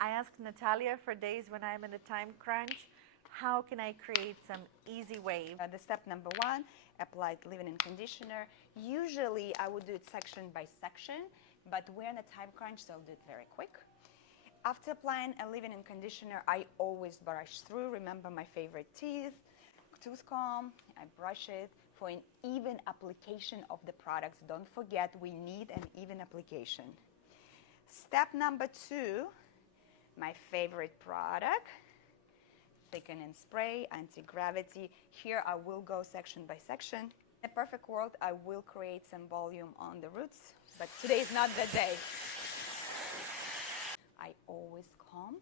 I asked Natalia for days when I'm in a time crunch, how can I create some easy wave? The step number one, apply leave-in conditioner. Usually I would do it section by section, but we're in a time crunch, so I'll do it very quick. After applying a leave-in conditioner, I always brush through. Remember my favorite tooth comb. I brush it for an even application of the products. Don't forget, we need an even application. Step number two, my favorite product, thicken and spray, anti-gravity. Here I will go section by section. In a perfect world, I will create some volume on the roots, but today is not the day. I always comb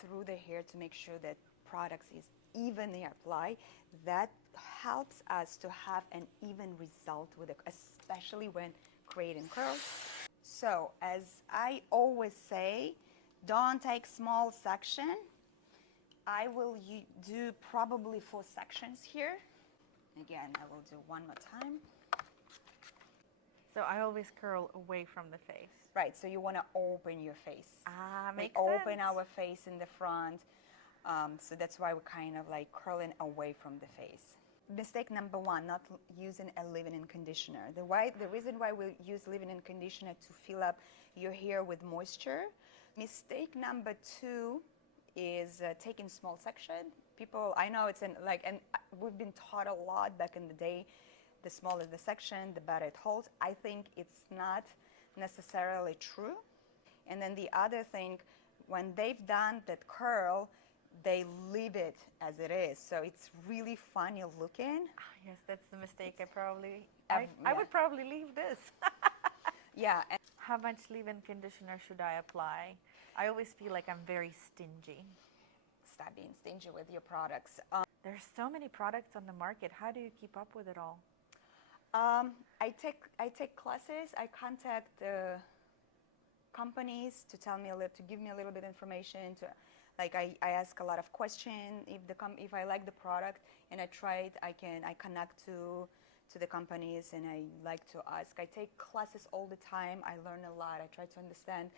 through the hair to make sure that products is evenly applied. That helps us to have an even result with it, especially when creating curls. So as I always say, don't take small section. I will do probably 4 sections here. Again, I will do one more time. So I always curl away from the face. Right, so you want to open your face. Makes we sense. open our face in the front, so that's why we're kind of like curling away from the face. Mistake number one, not using a leave-in conditioner. The reason why we use leave-in conditioner to fill up your hair with moisture. Mistake number two is taking small section. People, I know it's and we've been taught a lot back in the day, the smaller the section, the better it holds. I think it's not necessarily true. And then the other thing, when they've done that curl, they leave it as it is. So it's really funny looking. Yes, that's the mistake I would probably leave this. Yeah. And how much leave-in conditioner should I apply? I always feel like I'm very stingy. Stop being stingy with your products. There's so many products on the market. How do you keep up with it all? I take classes. I contact companies to tell me to give me a little bit of information. I ask a lot of questions. If I like the product and I try it, I connect to the companies and I like to ask. I take classes all the time. I learn a lot. I try to understand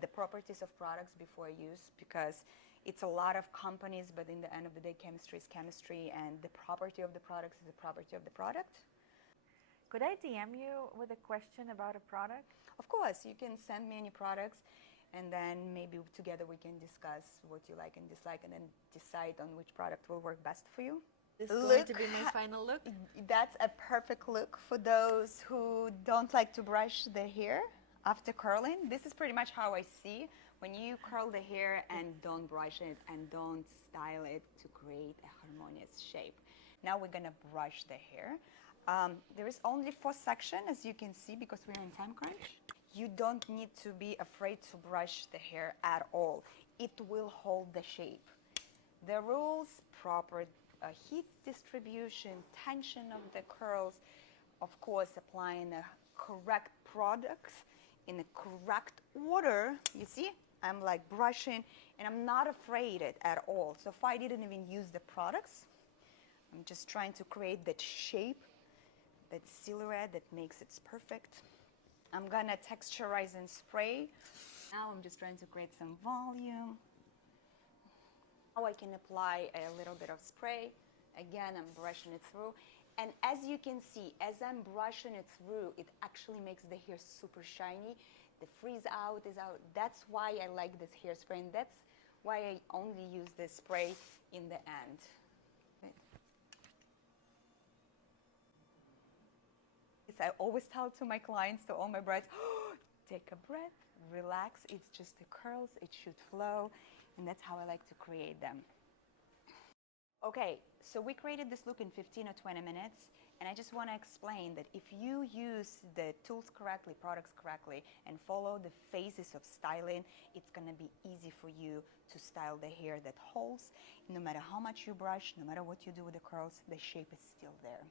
the properties of products before I use, because it's a lot of companies, but in the end of the day, chemistry is chemistry, and the property of the products is the property of the product. Could I DM you with a question about a product? Of course, you can send me any products, and then maybe together we can discuss what you like and dislike, and then decide on which product will work best for you. This is going to be my final look. That's a perfect look for those who don't like to brush the hair after curling. This is pretty much how I see when you curl the hair and don't brush it and don't style it to create a harmonious shape. Now we're gonna brush the hair. There is only 4 sections, as you can see, because we're in time crunch. You don't need to be afraid to brush the hair at all. It will hold the shape. The rules, proper heat distribution, tension of the curls, of course applying the correct products in the correct order. You see, I'm like brushing and I'm not afraid at all. So if I didn't even use the products, I'm just trying to create that shape, that silhouette that makes it perfect. I'm gonna texturize and spray. Now I'm just trying to create some volume. Now I can apply a little bit of spray. Again, I'm brushing it through. And as you can see, as I'm brushing it through, it actually makes the hair super shiny. The freeze out is out. That's why I like this hairspray, and that's why I only use this spray in the end. I always tell to my clients, to all my brides, oh, take a breath, relax. It's just the curls. It should flow, and that's how I like to create them. Okay, so we created this look in 15 or 20 minutes, and I just want to explain that if you use the tools correctly, products correctly, and follow the phases of styling, it's going to be easy for you to style the hair that holds. No matter how much you brush, no matter what you do with the curls, the shape is still there.